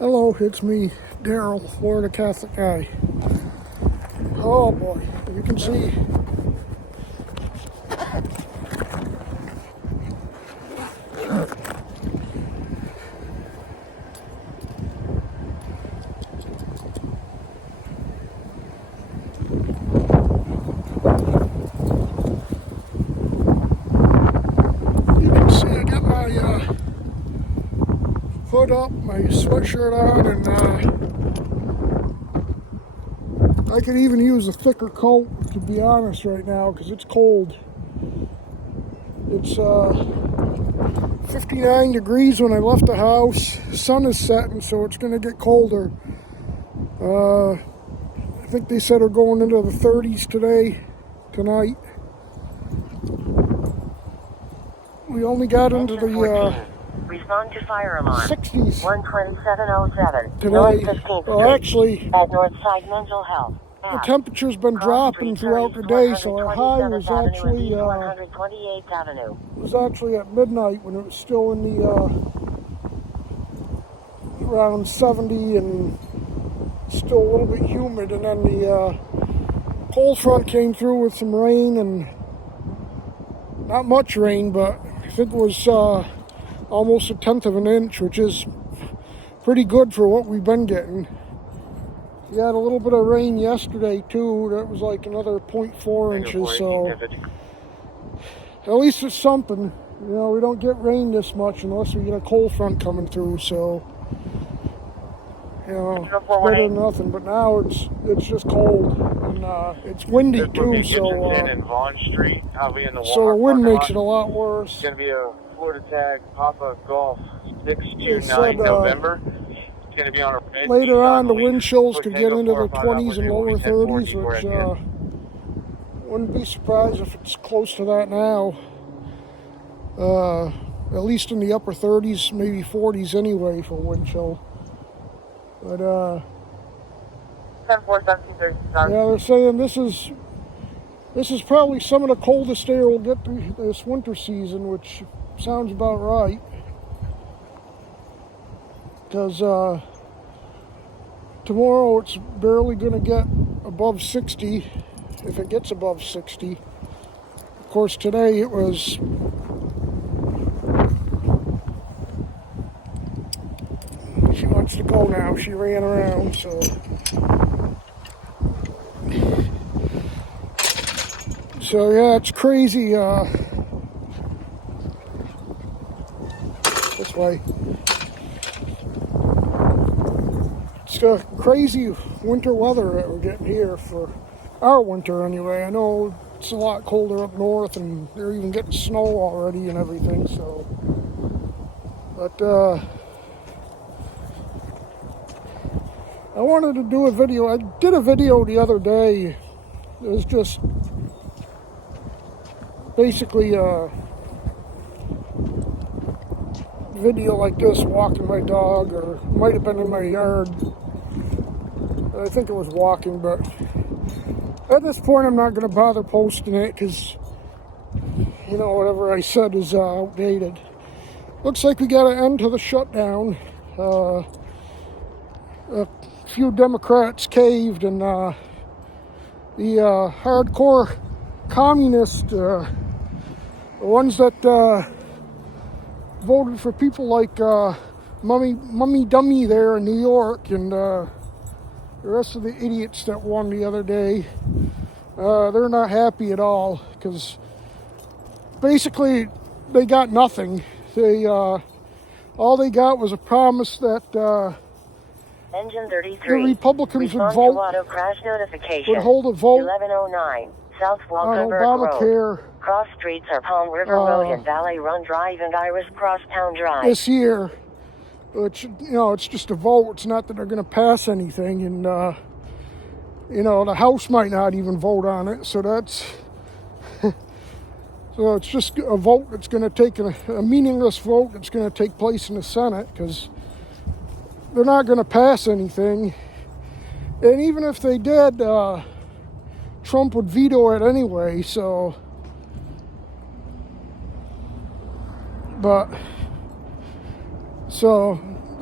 Hello, it's me, Daryl, Florida Catholic guy. Oh boy, you can see. You can see I got my hood up, my sweatshirt on, and I could even use a thicker coat, to be honest, right now, because it's cold. It's 59 degrees when I left the house. Sun is setting, so it's going to get colder. I think they said we're going into the 30s tonight. We only got into the respond to fire alarm. 60s 12707 today. North 15th Well, Street actually, at Northside Mental Health. the temperature's been dropping throughout the day, so our high was actually 128th Avenue. at midnight when it was still in the around 70 and still a little bit humid, and then the cold front came through with some rain, and not much rain, but I think it was almost 1/10 of an inch, which is pretty good for what we've been getting. We had a little bit of rain yesterday too. That was like another 0.4 inches, so at least it's something. You know, we don't get rain this much unless we get a cold front coming through, so you know, it's better than nothing. But now it's just cold, and it's windy too, so the wind makes it a lot worse. It's going to be a Florida tag, Papa Golf 629 November. It's going to be on a red. Later on, the wind chills could get into the 20s and lower 30s, which wouldn't be surprised if it's close to that now. At least in the upper 30s, maybe 40s anyway for wind chill. But 10-4-17-30. yeah, they're saying this is probably some of the coldest air we'll get this winter season, which sounds about right. Because tomorrow it's barely going to get above 60, if it gets above 60. Of course, today it was she wants to go now. She ran around, so yeah, it's crazy. This way. It's crazy winter weather that we're getting here for our winter anyway. I know it's a lot colder up north, and they're even getting snow already and everything, so. But I wanted to do a video. I did a video the other day. It was just basically a video like this, walking my dog, or it might have been in my yard. I think it was walking, but at this point I'm not going to bother posting it because, you know, whatever I said is outdated. Looks like we got an end to the shutdown. A few Democrats caved, and the hardcore communists, the ones that voted for people like Mummy Dummy there in New York, and the rest of the idiots that won the other day, they're not happy at all, because basically they got nothing. They all they got was a promise that Engine 33. the Republicans would vote, auto crash notification. would hold a vote 1109 South on Walkenberg Road. Obamacare Cross streets are Palm River Road and Valley Run Drive and Iris Crosstown Drive. this year. Which, you know, it's just a vote. It's not that they're going to pass anything, and you know, the House might not even vote on it. So that's so it's just a vote that's going to take a meaningless vote that's going to take place in the Senate, because they're not going to pass anything. And even if they did, Trump would veto it anyway. So,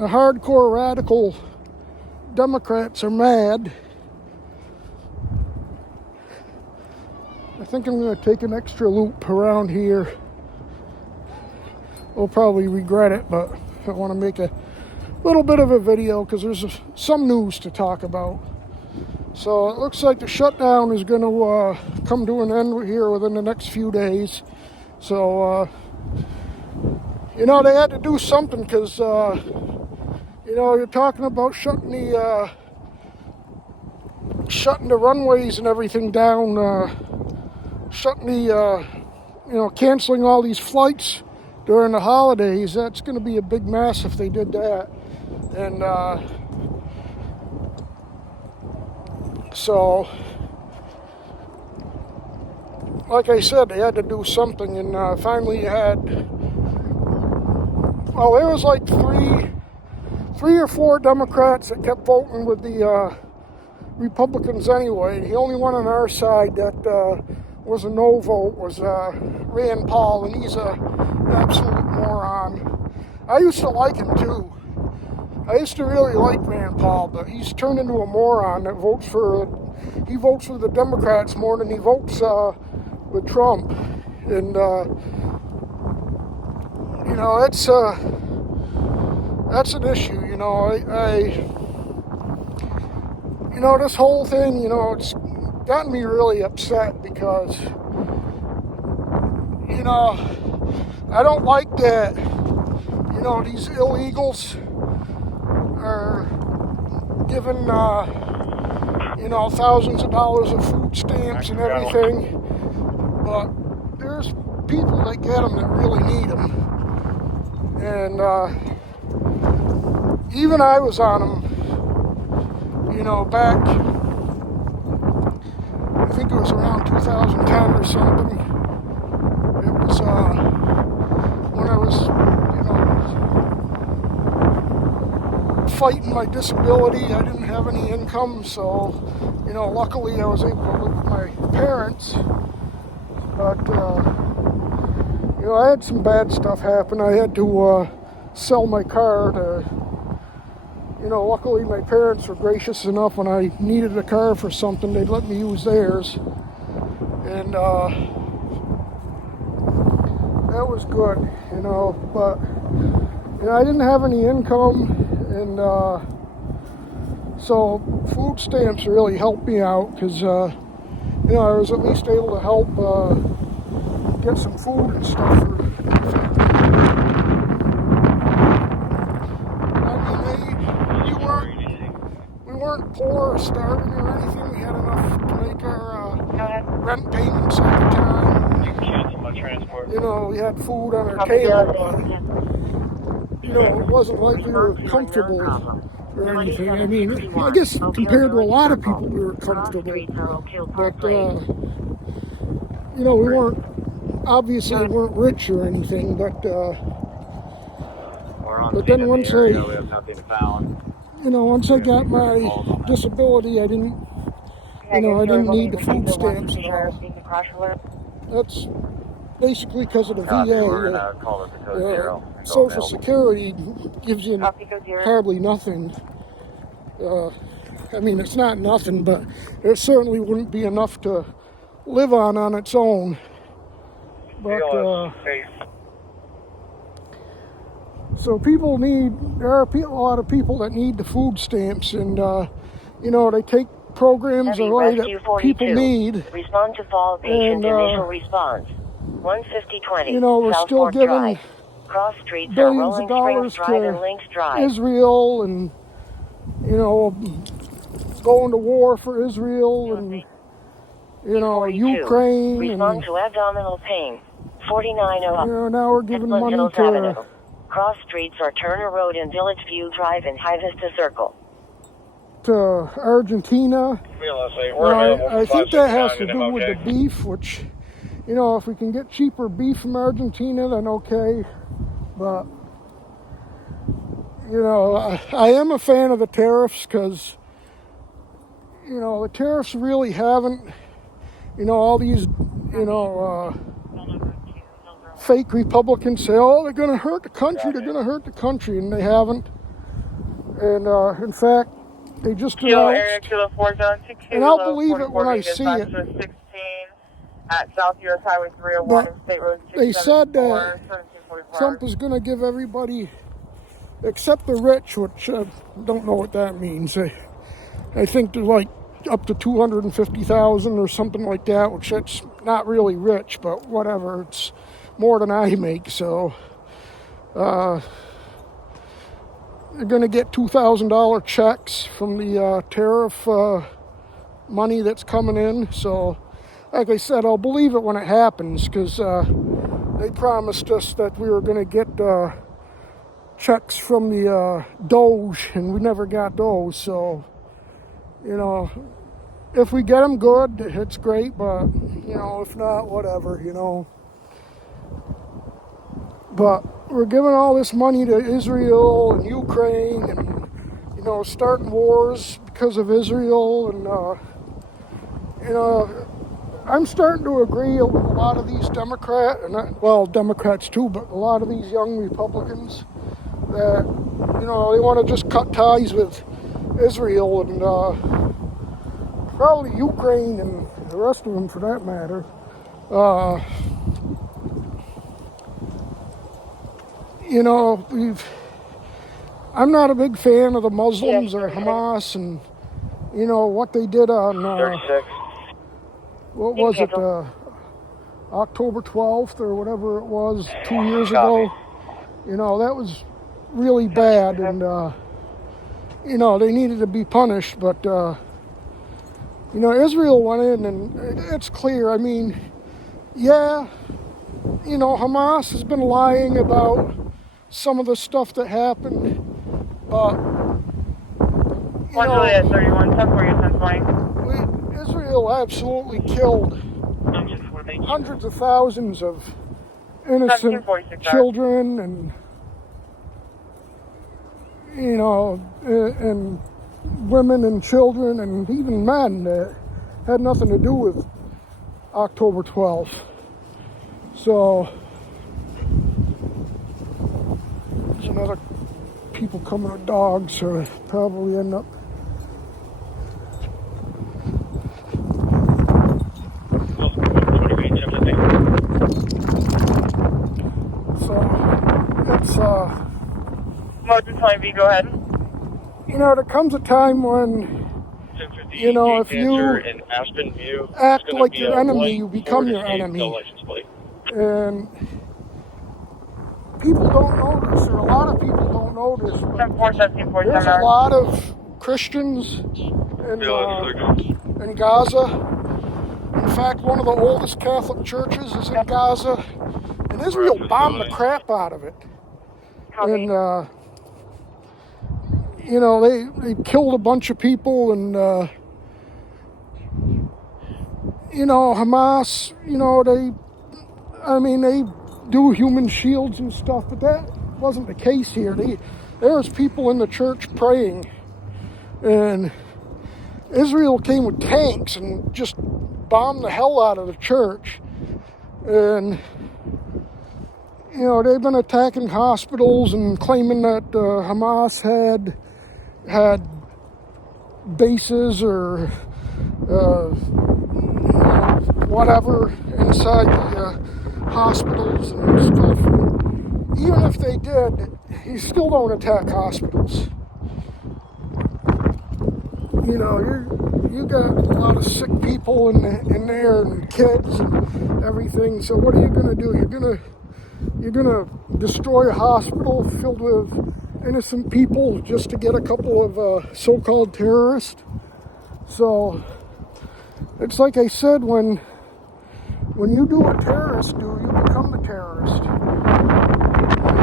the hardcore radical Democrats are mad. I think I'm going to take an extra loop around here. We'll probably regret it, but I want to make a little bit of a video because there's some news to talk about. So it looks like the shutdown is going to come to an end here within the next few days. So, you know, they had to do something because, you know, you're talking about shutting the runways and everything down, canceling all these flights during the holidays. That's going to be a big mess if they did that. And so, like I said, they had to do something, and finally you had, well, there was like three or four Democrats that kept voting with the Republicans anyway. The only one on our side that was a no vote was Rand Paul, and he's an absolute moron. I used to like him too. I used to really like Rand Paul, but he's turned into a moron that votes for the Democrats more than he votes with Trump. And you know, that's an issue. You know, you know, this whole thing, you know, it's gotten me really upset because, you know, I don't like that, you know, these illegals are given, you know, thousands of dollars of food stamps and everything, but there's people that get them that really need them, and even I was on them, you know, back, I think it was around 2010 or something. It was when I was, you know, fighting my disability. I didn't have any income, so, you know, luckily I was able to live with my parents. But, you know, I had some bad stuff happen. I had to sell my car to, you know, luckily my parents were gracious enough when I needed a car for something, they'd let me use theirs. And that was good, you know, but, you know, I didn't have any income, and so food stamps really helped me out because, you know, I was at least able to help get some food and stuff for the family. We weren't poor or starving or anything. We had enough to make our rent payments at the time. You can cancel my transport. You know, we had food on our table, but, you know, it wasn't like we were comfortable or anything. I mean, I guess compared to a lot of people, we were comfortable. But, you know, we weren't, obviously we weren't rich or anything, but then once I, you know, once I got my disability, I didn't, you know, I didn't need the food stamps at all. That's basically because of the VA. Social Security gives you hardly nothing. I mean, it's not nothing, but it certainly wouldn't be enough to live on its own. But, so people need, there are a lot of people that need the food stamps, and, you know, they take programs away that people need. Respond to fall patient initial response. 15020. You know, we're still giving Cross streets billions of dollars to Israel, and, you know, going to war for Israel, and, you know, Ukraine. Respond and, to abdominal pain. 4901. You know, now we're giving money to Cross streets are Turner Road and Village View Drive and High Vista Circle. To Argentina. I think that has to do with the beef, which, you know, if we can get cheaper beef from Argentina, then okay. But, you know, I am a fan of the tariffs because, you know, the tariffs really haven't, you know, all these, you know, fake Republicans say, oh, they're going to hurt the country, and they haven't. And in fact, they just Kilo announced, area, Kilo 402, and I'll believe it when I see it, 16 at South US Highway 301 but and State Road they said 274, that 1744 Trump is going to give everybody, except the rich, which I don't know what that means. I think they're like up to 250,000 or something like that, which that's not really rich, but whatever. It's more than I make, so they're going to get $2,000 checks from the tariff money that's coming in. So, like I said, I'll believe it when it happens, because they promised us that we were going to get checks from the Doge, and we never got those. So, you know, if we get them, good, it's great, but, you know, if not, whatever, you know. But we're giving all this money to Israel and Ukraine and, you know, starting wars because of Israel. And, you know, I'm starting to agree with a lot of these Democrats too, but a lot of these young Republicans that, you know, they want to just cut ties with Israel and probably Ukraine and the rest of them for that matter. You know, I'm not a big fan of the Muslims or Hamas and, you know, what they did on, 36. what was it, October 12th or whatever it was, 2 years ago. You know, that was really bad, and, you know, they needed to be punished, but, you know, Israel went in, and it's clear. I mean, yeah, you know, Hamas has been lying about some of the stuff that happened, but, you One know, Juliet 31, 10 line. Israel absolutely killed hundreds of thousands of innocent children and, you know, and women and children and even men that had nothing to do with October 12th. So there's another people coming with dogs, so probably end up. So it's Motor 20B, go ahead. you know, there comes a time when, you know, if you act like your enemy, you become your enemy. And people don't know this, or a lot of people don't know this, but there's a lot of Christians in Gaza. In fact, one of the oldest Catholic churches is in Gaza, and Israel bombed the crap out of it. And, you know, they killed a bunch of people, and, you know, Hamas, you know, they do human shields and stuff, but that wasn't the case here. There was people in the church praying, and Israel came with tanks and just bombed the hell out of the church. And, you know, they've been attacking hospitals and claiming that Hamas had bases or whatever inside the hospitals and stuff. Even if they did, you still don't attack hospitals. You know, you got a lot of sick people in there and kids and everything. So what are you gonna do? You're gonna destroy a hospital filled with innocent people just to get a couple of so-called terrorists? So it's like I said, when you do what terrorists do, you become the terrorist. You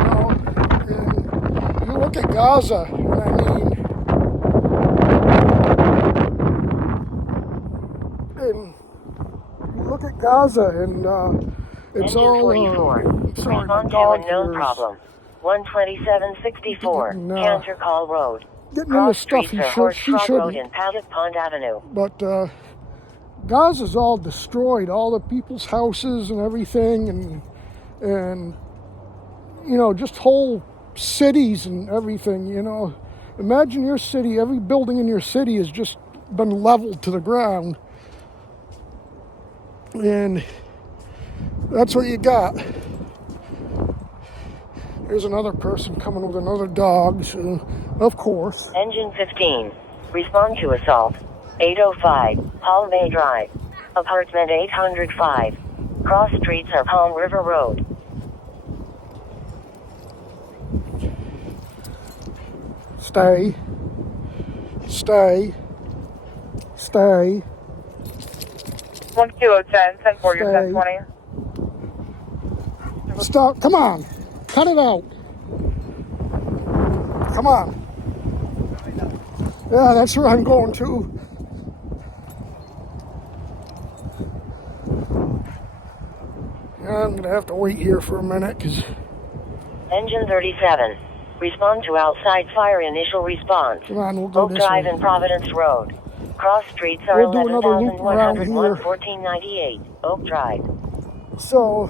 know, and you look at Gaza, and I mean, and you look at Gaza, and it's all. Sorry, my dog no problem. 12764, Cantor Call Road. Getting into stuff he shouldn't. Road in Paddock Pond Avenue. But Gaza's all destroyed, all the people's houses and everything, and you know, just whole cities and everything, you know. Imagine your city, every building in your city has just been leveled to the ground. And that's what you got. Here's another person coming with another dog, so of course. Engine 15. Respond to assault. 805 Palm Bay Drive. Apartment 805. Cross streets are Palm River Road. Stay. Stay. Stay. 12010, 10-4, you're Stay. 1020. Stop. Come on. Cut it out. Come on. Yeah, that's where I'm going to. Yeah, I'm going to have to wait here for a minute because... Engine 37. Respond to outside fire initial response. Come on, we'll go Oak this Drive way. and Providence Road. Cross streets are We'll do another loop around 11,101, here. 1498. Oak Drive. So,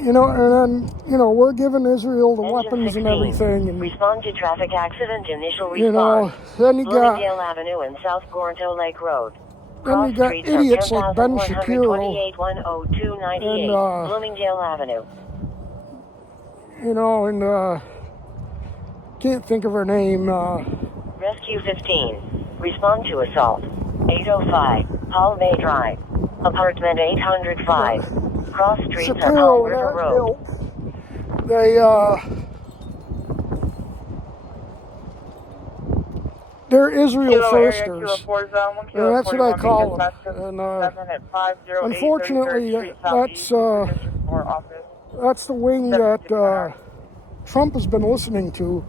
you know, and then, you know, we're giving Israel the Engine weapons 16. and everything. And, Respond to traffic accident initial response. you know, then you got... Bloomingdale Avenue and South Goronto Lake Road. Then you got idiots like Ben Shapiro 128 and, Bloomingdale Avenue. you know, and can't think of her name. Rescue 15. Respond to assault. 805 Palm Bay Drive. Apartment 805. Cross streets are Shapiro Palm and River that Road. ilk, they're Israel Kilo area, firsters. Kilo 4 zone, 1 Yeah, Kilo that's what I 41, call begins them. west of And 7 at 508 unfortunately, 33rd Street, that's Southeast, District 4 office. that's the wing that Trump has been listening to.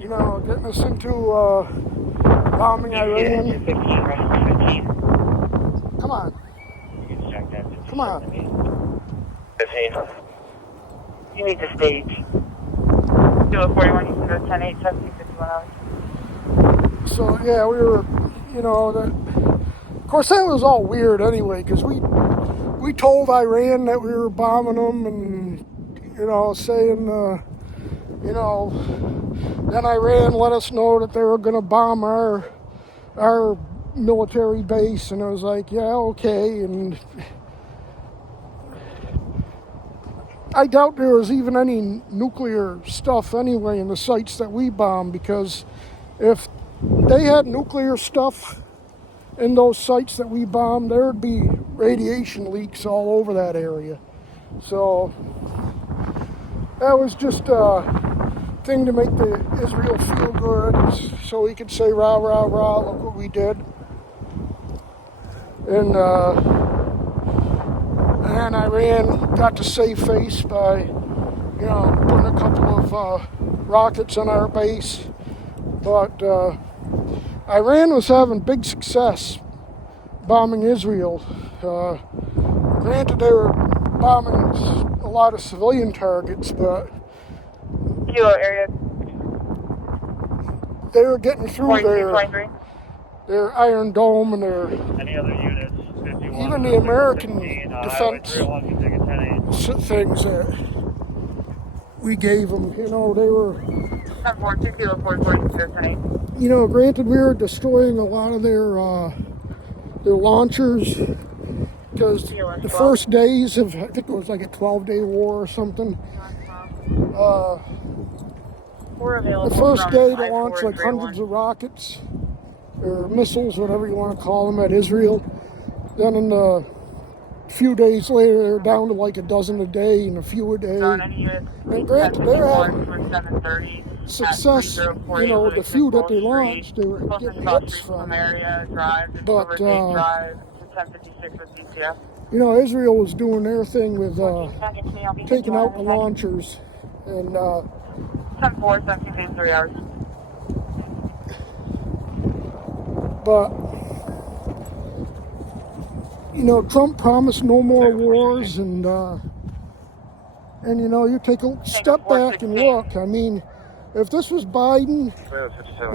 You know, getting us into bombing Iran. 15, rescue 15. Come on, You can check that. come on. 15. You need the stage. Kilo 41, you can go 10-8, 1751 hours. So yeah, we were, you know, that. Of course, that was all weird anyway, because we told Iran that we were bombing them, and you know, saying, you know, then Iran let us know that they were going to bomb our military base, and I was like, yeah, okay, and I doubt there was even any nuclear stuff anyway in the sites that we bombed, because if they had nuclear stuff in those sites that we bombed, there would be radiation leaks all over that area. So that was just a thing to make the Israel feel good, so he could say, rah, rah, rah, look what we did. And Iran got to save face by, you know, putting a couple of rockets on our base. But Iran was having big success bombing Israel. Granted, they were bombing a lot of civilian targets, but Kilo area, they were getting through 4223. their Iron Dome and their, Any other units? 51, even the American 15, defense Highway 301, can take a 10-8. things that we gave them. You know, they were, 10-4, 2 Kilo 44, you can go 10-8. you know, granted, we were destroying a lot of their launchers, because the first days of, I think it was like a 12-day war or something. We're available The first from day to 5-4 launch like 301. hundreds of rockets or missiles, whatever you want to call them, at Israel. Then in a few days later, they're down to like a dozen a day and a few a day. Zone, any units, And granted, they're 10-51, having 730. success, you know, the few that they launched, they were getting hits from. Area, drive, But, drive, 1056 with DCF. You know, Israel was doing their thing with taking out the launchers. And 10-4, 17 3 hours. but you know, Trump promised no more wars, and you know, you take a step back and look. I mean, if this was Biden,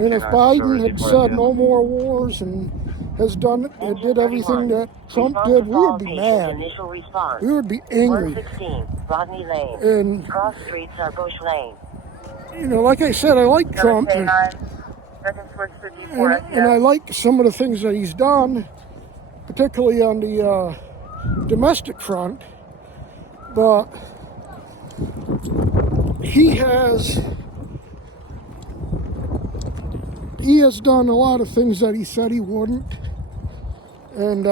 and if Biden had said no more wars and has done it, and did everything that Trump did, we would be mad. Initial response. We would be angry. 116 Rodney Lane. And Cross streets are Bush Lane. you know, like I said, I like Trump, and I like some of the things that he's done, particularly on the domestic front, but he has done a lot of things that he said he wouldn't, and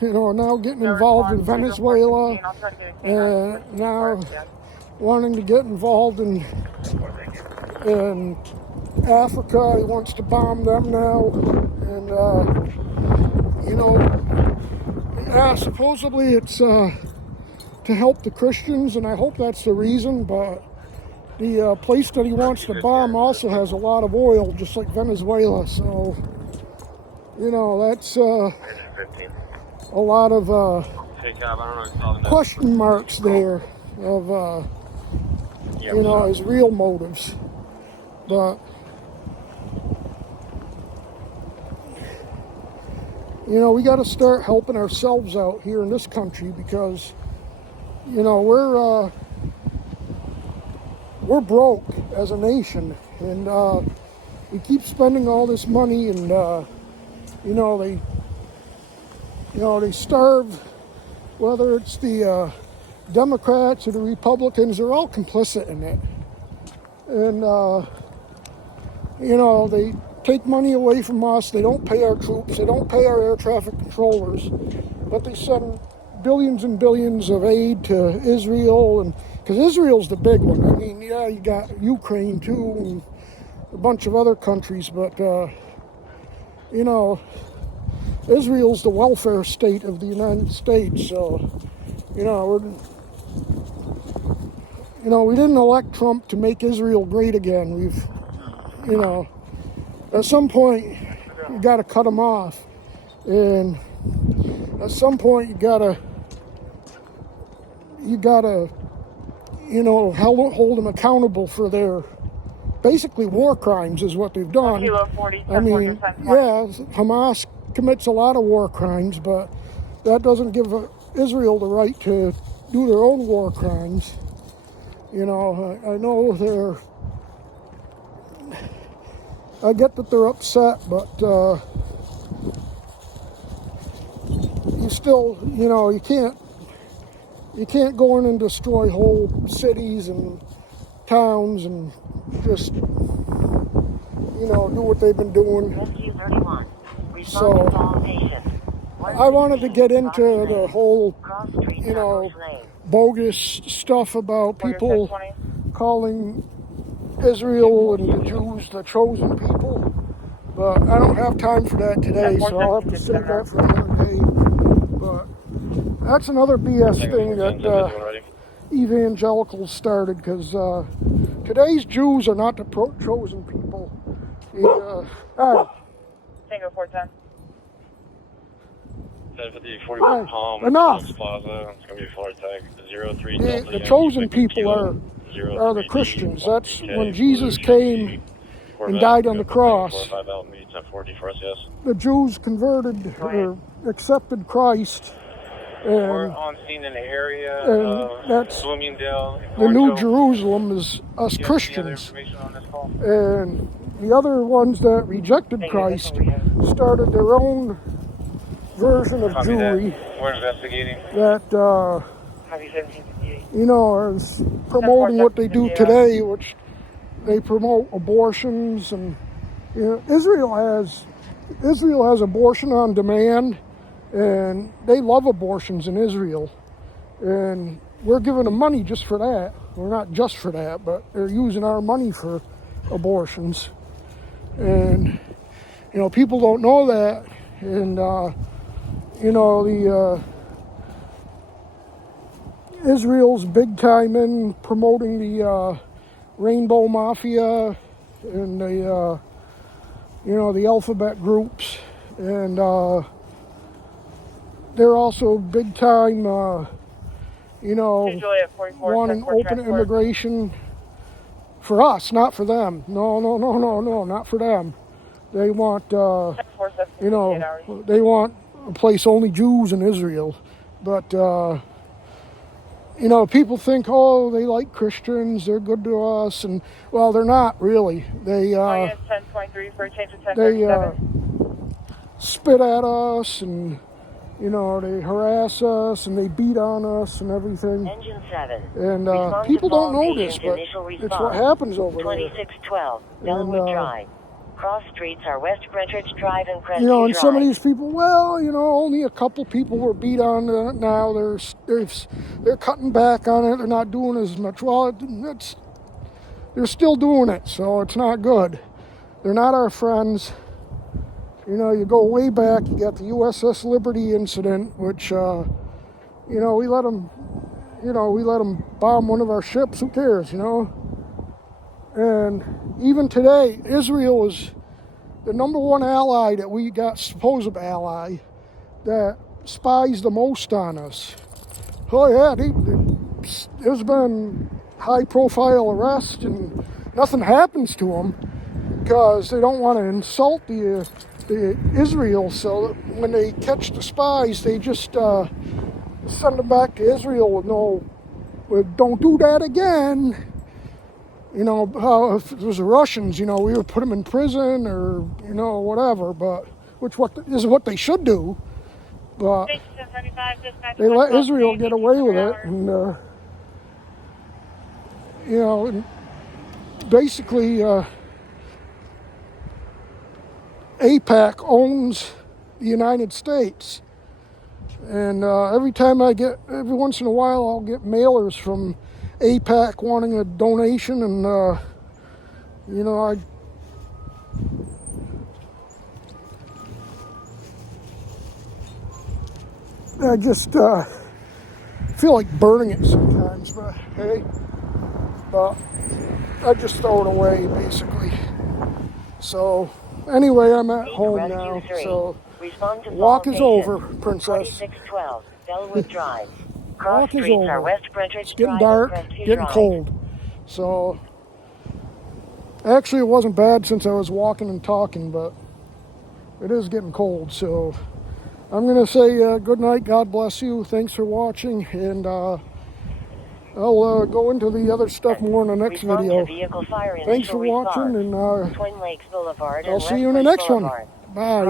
you know, now getting involved in Venezuela, and now wanting to get involved in Africa. He wants to bomb them now, and you know, supposedly it's to help the Christians, and I hope that's the reason, but the place that he wants to bomb also has a lot of oil, just like Venezuela, so, you know, that's a lot of question marks there of, you know, his real motives. But, you know, we got to start helping ourselves out here in this country, because, you know, we're broke as a nation, and we keep spending all this money, and you know, they starve, whether it's the Democrats or the Republicans, they're all complicit in it. And you know, they take money away from us. They don't pay our troops. They don't pay our air traffic controllers, but they send billions and billions of aid to Israel, and because Israel's the big one. I mean, yeah, you got Ukraine too, and a bunch of other countries, but you know, Israel's the welfare state of the United States. So, you know, we didn't elect Trump to make Israel great again. You know, at some point you got to cut him off, and at some point you gotta, you know, hold them accountable for their basically war crimes is what they've done. I mean, yeah, Hamas commits a lot of war crimes, but that doesn't give Israel the right to do their own war crimes. You know, I know I get that they're upset, but you still, you know, you can't go in and destroy whole cities and towns and just, you know, do what they've been doing. So I wanted to get into the whole, you know, bogus stuff about people calling Israel and the Jews the chosen people, but I don't have time for that today, so I'll have to save that for another day. But that's another BS thing that evangelicals started, because today's Jews are not the chosen people. Tango 410. Enough. Plaza. It's going to be a flight tag 03 The chosen people are the Christians. That's when Jesus came and died on the cross. The Jews converted or accepted Christ, We're on scene in the area and that's Bloomingdale. the New Jerusalem is us Christians. And the other ones that rejected Christ started their own version of Jewry We're investigating. that you know, is promoting what they do today, which they promote abortions, and you know, Israel has abortion on demand, and they love abortions in Israel, and we're giving them money just for that. We're not just for that, but they're using our money for abortions, and you know, people don't know that, and you know, the Israel's big time in promoting the Rainbow Mafia and the you know, the alphabet groups, and they're also big time you know, wanting open immigration for us, not for them. No, not for them. They want you know, they want a place only Jews in Israel, but you know, people think, oh, they like Christians, they're good to us, and well, they're not really. They 10.3 for a change of they 1037. spit at us, and you know, they harass us, and they beat on us, and everything. Engine 7. And Respond to people don't know patient this, but initial it's response. what happens over there. 2612 Bellwood And, Drive. Cross streets are West Greenwich Drive and Crestview You know, and Drive. some of these people, well, you know, only a couple people were beat on now. They're cutting back on it. They're not doing as much. Well, they're still doing it, so it's not good. They're not our friends. You know, you go way back. You got the USS Liberty incident, which, you know, we let them bomb one of our ships. Who cares, you know? And even today, Israel is the number one ally that we got, supposed ally, that spies the most on us. Oh yeah, there's been high-profile arrests, and nothing happens to them because they don't want to insult the Israel. So when they catch the spies, they just send them back to Israel with don't do that again. You know, if it was the Russians, you know, we would put them in prison or, you know, whatever, but which is what they should do. But they let Israel get away with it, and, you know, and basically AIPAC owns the United States. And every once in a while, I'll get mailers from AIPAC wanting a donation, and you know, I just feel like burning it sometimes, but hey, but I just throw it away basically. So anyway, I'm at home now, so walk is over, Princess. 2612 Bellwood Drive. Walk is Streets are over. West Greenwich It's getting Drive dark, and Crestview getting Drive. cold. So, actually it wasn't bad since I was walking and talking, but it is getting cold. So, I'm going to say good night, God bless you, thanks for watching, and I'll go into the other stuff more in the next Respond video. to vehicle fire Thanks for initial watching, response. and Twin Lakes Boulevard I'll and see you in the West next one. Boulevard. Bye.